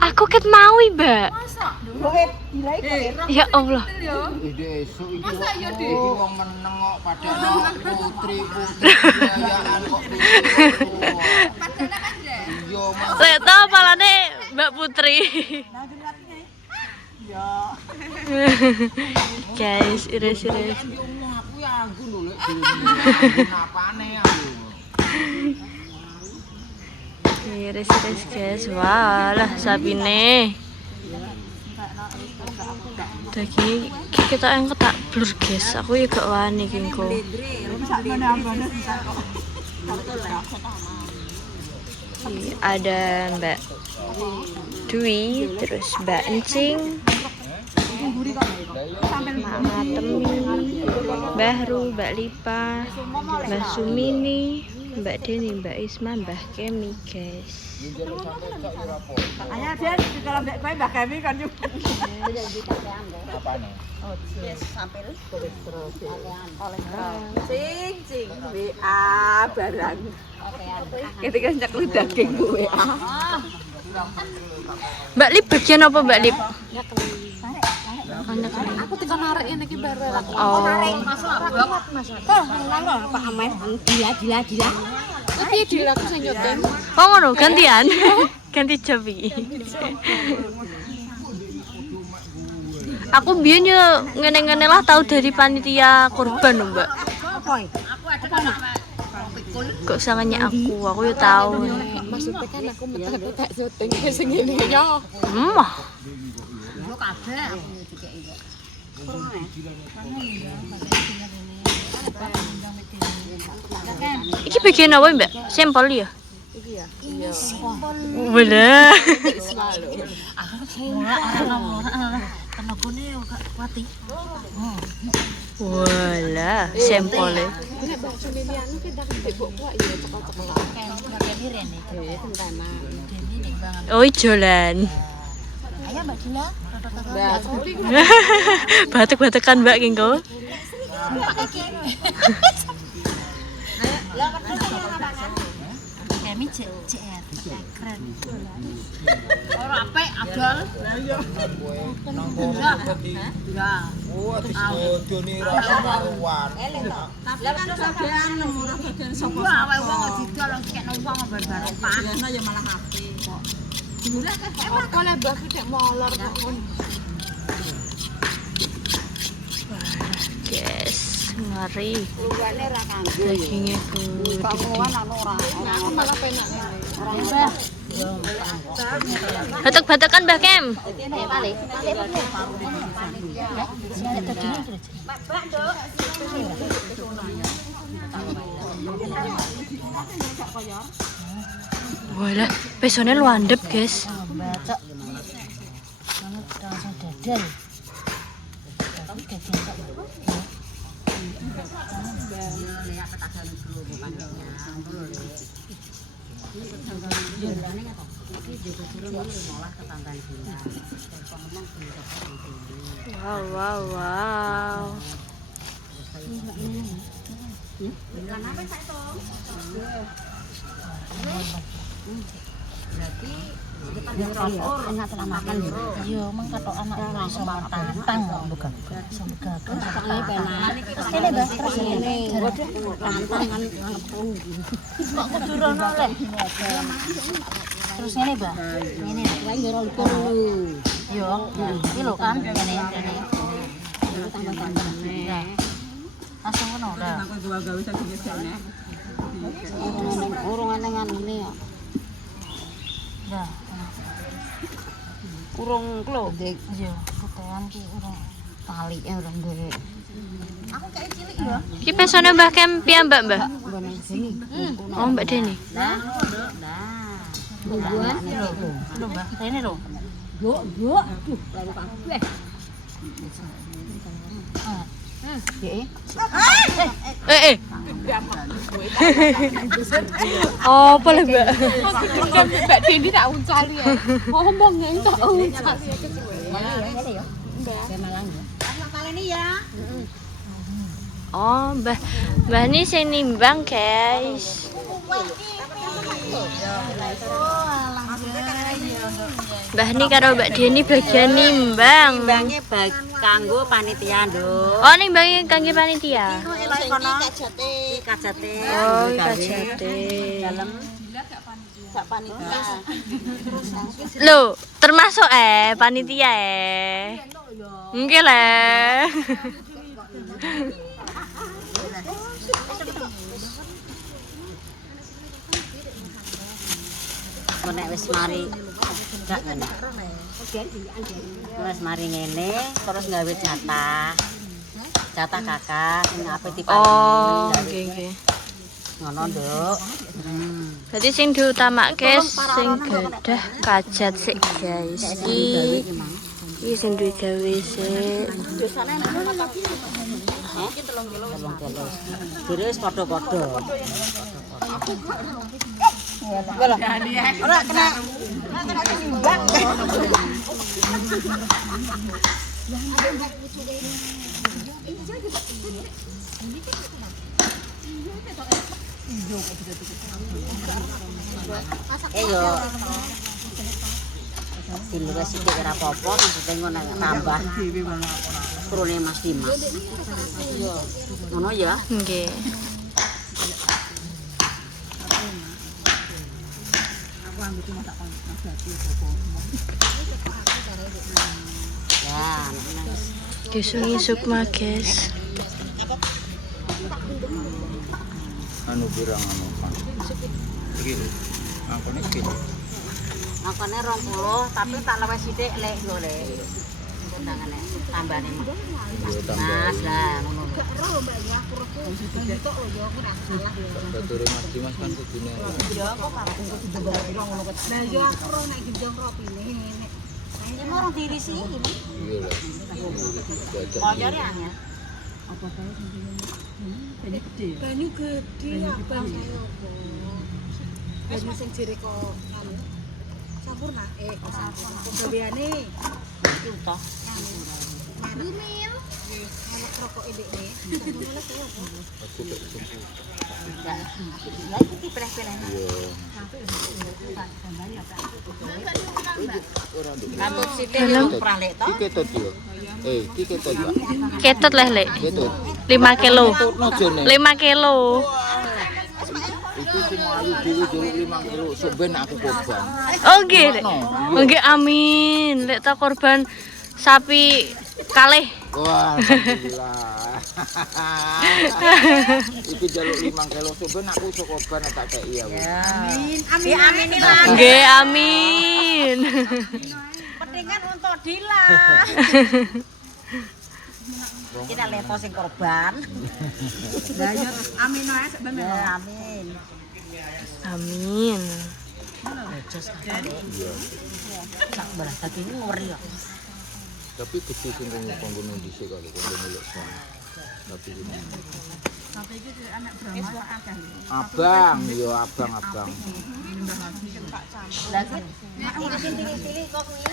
Aku ket mau, Mbak. Masa? Ya Allah. Masa iya, Dik? Wong meneng kok padahal putri-putri biayaan kok iya Mas. Lek to palane Mbak Putri. Guys, iris-iris. Yo aku ya anggun lho lek napane aku. Iris-iris guys. Walah sapine. Daging kita yang ketak blur guys. Aku ya gak wani kengko. Ada Mbak Dwi, terus Mbak Encing, Mbak Temi, Mbah Ru, Mbak Lipa, Mbak Sumini, Mbak Deni, Mbak Isma, Mbah Kemi guys. Ayah dia kalau mbak kowe mbak kami kan juga. Apane? Oh, yes, sampel kolesterol. Kolesterol. Cing, WA barang. Ketika nyek lu daging WA. Mbak Lip bagian apa Mbak Lip? Aku tekan arek ini iki bare aku. Oh. Kok ngono Pak Amen gila. Tapi dia aku sing nyuting. Oh ngono gantian. Ganti job iki. Aku biyen yo ngene-ngene lah tahu dari panitia kurban lho, Mbak. Kok sangane aku yo tahu. Maksudnya kan aku metek syuting sing ngene yo. Yo kabeh aku dikeki kok. Iki bagian apa, Mbak? Sampel ya? Iki ya. Iya. Wala. Tenagane yo gak kuati. Wala, sampelnya. Oh, jolan. Ayo Mbak Dila, Batuk-batukan Mbak Kingko. kami CR keren. Ora apik adol. Oh, disodoni rasa karuan. Lah kan sampean murah bagian sapa? Awake wong didol kekno wong bareng paneno ya malah apik kok. Gula kan Oleh mbah cek molor pun. Yes, ngeri. luwane ra kanggo. Dagingnya gede. Bangunan anu ora. Aku malah penak ngene. Batuk-batukan Mbak Kem. Walah, pesone luandep, guys. Wow. Enak telah makan lho. Iya, mung katok anak iso tantang bukan. Iso gagal. Tangi penak. Kene Mbak terus ngene. Tantang kan ngepung. Kok kudurono lek. Terus ngene, Mbak. Ngene. Wae njero lupa. Yo, iki lho kan ngene. Tambah-tambah. Langsung ngono dah. Aku gawe sak jane. Urung anengan ngene ya. Dah. Urung klo. Iya, putean ki urung talike urung duwe. Aku kayak cilik ya. Iki pesone Mbak Kem piyambak, Mbak? Ngene sini. Oh, Mbak Deni. Nah. Bubuan lho, Mbak. Rene lho. Yo. Aduh, lalu kabeh. Eh. Oh, boleh, Mbak. Mbak Deni tak uncali ya. Ngomong nggak tak uncali. Oh, Mbah ini sing nimbang, guys. Mbah ni karo Mbak Deni bagian nimbang. Nimbangnya kanggo panitia, Nduk. Oh, nimbangnya kangge panitia. Kajate. Oh, kajate. Dalem gak panitia. Loh, termasuk panitia Nggih lah. Nek wis mari gak ngene. Wis mari ngene terus gawe jatah. Jatah kakak sing ape diparingi. Oh, nggih. Ngono, Nduk. Dadi sing diutamake sing gadah kajat sik, guys. Iki sing duwe gawe sik. Dosane nang lagi. Hah? 3 kilo. Terus padha-padha. Ora kena. Yo. Dilurus sithik ora apa-apa, maksudnya ngono tambah. Turune Mas Dimas. Yo. Ngono ya? Nggih. Ya, Disungi Sukma, guys. Anu pirang anu kan. Iki. Angkone iki. makane 20 tapi tak lewat sithik lek yo lek. Tangane tambane. Mas lah ngono. Bature Mas Dimas kan kudune. Ya kok parah ngono kok. Lah yo aku ro nek gendong ropine nek. Ini mau orang diri sih ini. Iya lah. Mau cari angin. Apa tahu banyu gede. Banyu gede apa saya opo. Banyu sing jere kok anu. Sampurna kebaweane Iki utoh. Bumil. Anak rokok idekne. Sampurna saya opo. Ya. Ya iki pilih-pilih. Katut sithik yo pralek to. Iki ketut yo. Iki ketut, Pak. Ketut leh, Ketut. 5 kilo. Ketutno jene. 5 kilo. Iki sing ayu dhewe jero 5 kilo sampeyan aku korban. Oh nggih. Oh nggih, amin. Lek ta korban sapi kalih. Wah, alhamdulillah. Iki jaluk 5 kilo sampeyan aku iso korban tak kei ya. Amin. Amin. Aminin lah. Nggih, amin. Pentingan untuk Dila. Kita leto sing korban. Lah yo amin ae sak ben. Amin. Amin. Sak belah dadi ngori kok. Tapi gede sing konggone dhisik karo konggone lek sono. Tapi ini. Sampai iki anak Brahma akeh. Abang, yo abang. Lah iki pilih-pilih kok kuwi.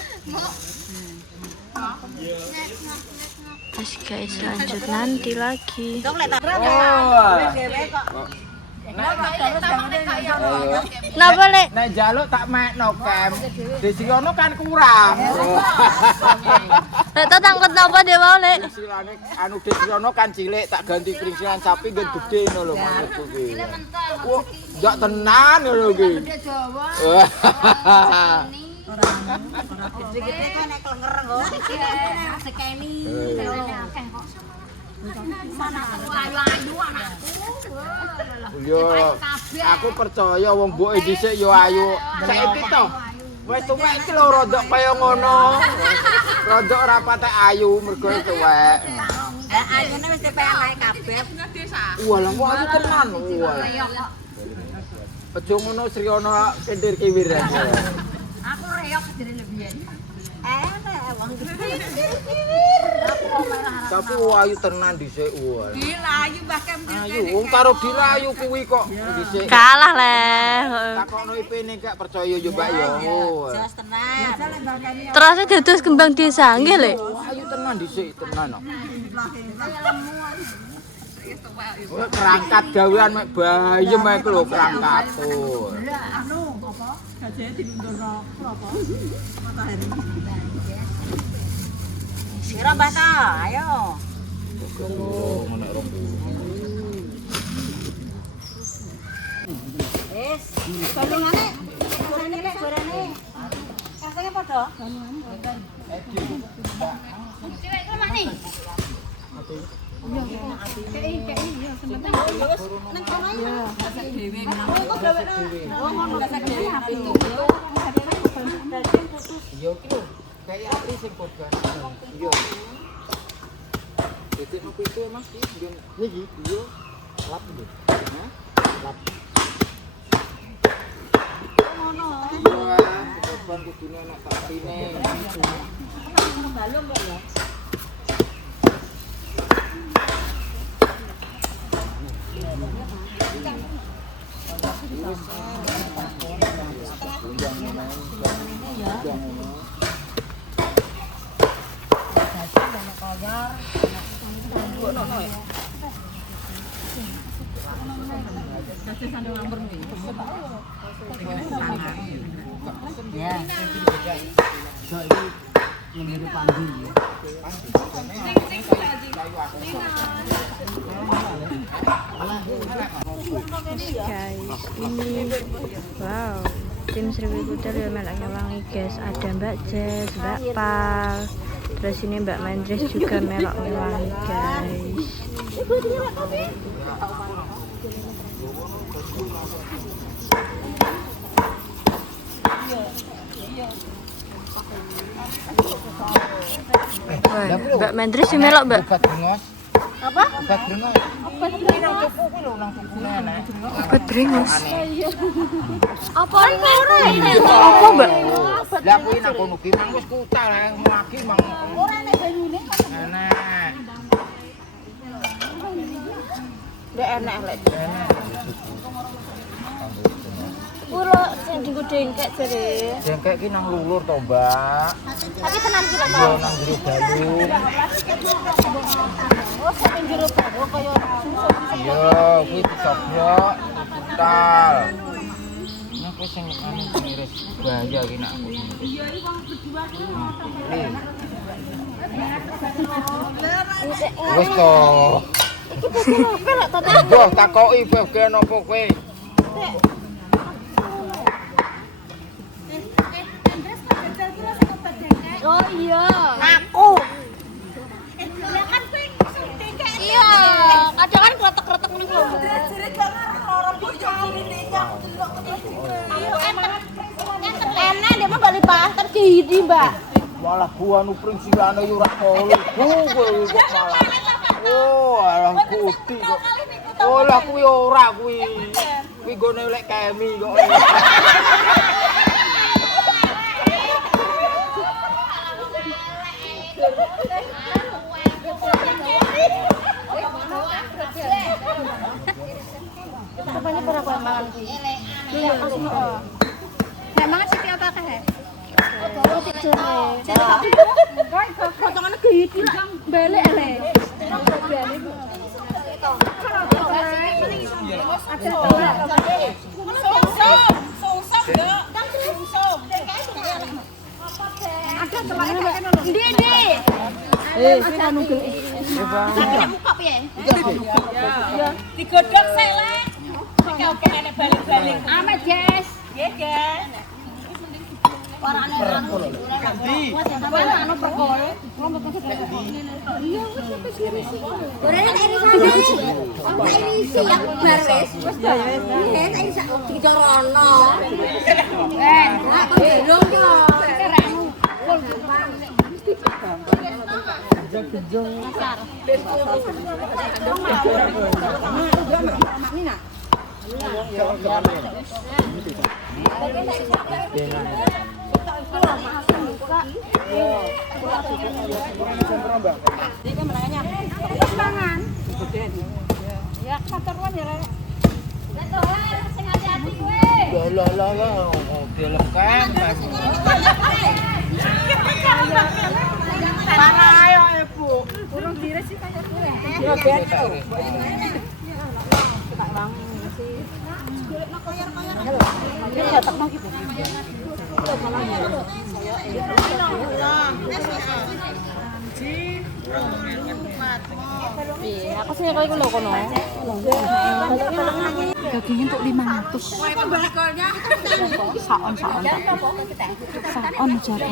Terus guys, lanjut nanti lagi. Dong lek tak. Oh. Dhewe kok. Ayo. Napa lek? Nek njaluk tak mekno kem. Disiono kan kurang. Lek ta tangkut napa dewa lek? Silane anu disiono kan cilik tak ganti kringsilan sapi gen gede ngono lho maksudku ki. Wah, ndak tenan lho ki. Gede kan nek klenger kok. Sekeni. Akeh kok. Mana ayu anakku. Yo, aku percaya wong mboke dhisik yo ayu. Saiki to. Wis tuwek iki lho rodok kaya ngono. Rodok ora patek ayu mergo tuwek. Ayune wis dipelek kabeh. Walah kok ayu tenan. Walah. Aja ngono Sriono kendir kiwir aja. Aku reyok jere lebihan. Wong Tapi ayu tenan dhisik walah. Dilayu Mbah Kem. Ayu wong karo dirayu kuwi kok dhisik. Kalah leh. Takokno IP-ne gak percaya yo Mbak yo. jelas tenan. Terus dados kembang desa nggih lek. Ayu tenan dhisik tenan kok. Kerangkat gawean mek bayem mek lho kerangkat. Sira Mbah ta, ayo. Wis, bandingane rasane lek gorene. Rasane padha. Cilik sama nih. Iya ki lho, kayak ati sing korban. Iya. Titik nopo itu Mas iki? Niki, iya. Lap lho. Hah? Lap. Ngono. Wah, korban kudune nek sakrine. Balung kok ya. Ya. So iki menjadi panggil ya. Guys, ini wow, tim Sriwi Puter ya melak ngewangi guys. Ada Mbak Jess, Mbak Pal, terus ini Mbak Mandres juga melok ngewangi guys. Mbak Mandres sih melok Mbak. Apa? Obat brengos. Obat brengos. Cukup kuwi lho nang tuku nenek. Obat brengos. Apa ora? Apa Mbak? Lah kuwi nang kono ki mang wis kutal ae lagi mang. Ora nek banyune kok Nenek. ndek enak lek. Nenek. Kulo sing dienggo dengkek jere. Jengkek ki nang lulur to, Mbak. Tapi tenan ki lek Yo nang jero balung. oh sampe jero baru kaya Iya, kuwi dicoblok, kutal. Nek wis sing anu miris bahaya ki nak aku. Iya, iki wong berdua. Wis to. iki bukti opo lek tadi. Mbah takoki bagian apa kowe? Oh iya. Aku. Iya, kadang kan kretek-kretek ning lho. Enak dia mah balik pasar cihidi, Mbak. Malah gua anu prinsipane yo ora kolu. Kowe kok malah. Oh, alah kuti kok. Oh, lah kuwi ora kuwi. Kuwi gone lek kemi kok. Rupanya para kowe mangan ki. Iya, asli. Nek mangan sithik apa kae? Roti jere. Kok potongane gede balik ele. Ada telahnya Mbak. Ndi ndi. Ada nugel. Tapi muka piye? Ya. Digodhog sik lek. Oke nenek balik-balik. Amet, guys. Nggih, guys. Warane anu. Anu perkol. Iya, wis wis. Gorene irisane. Ono irisi ya bar wis. Wis ya wis. Iya, tak iris dicorono. Lah kok delong yo. Kerekmu. Kul gampang. Gejong-gejong. Pasar. Maknina. Jadi menangnya tangan. Ya kateruan ya Rek. Lah sing hati-hati kowe. Lah film kan. Mana ayo Ibu. Urung dire sih kaya kowe. Ya betul. Tak wangi sih. Golekno Aku sih kalau iku lho kono. Dagingnya untuk 500. Saon jatuh. Saon jatuh.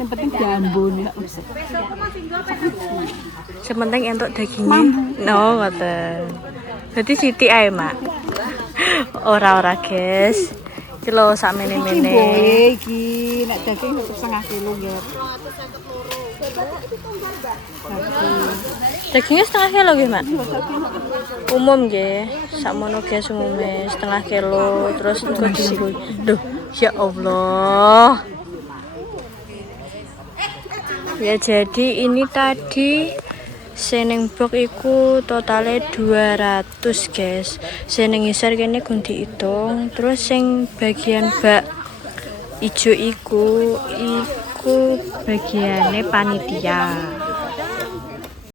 Yang penting diambun enggak usah. Sementing entuk dagingnya. No, ngoten. Berarti Siti ae, Mak. Ora guys. Iki lho sak mene-mene. Iki nek daging tetep 1/2 kilo nggih. Dagingnya 1/2 kilo nggih, Mak? Umum nggih. Sakmono guys umume 1/2 kilo terus engko dienggo. Duh, ya Allah. Ya jadi ini tadi seneng box iku totale 200 guys. Seneng isar kene gun diitung. Terus sing bagian bak ijo iku bagiane panitia.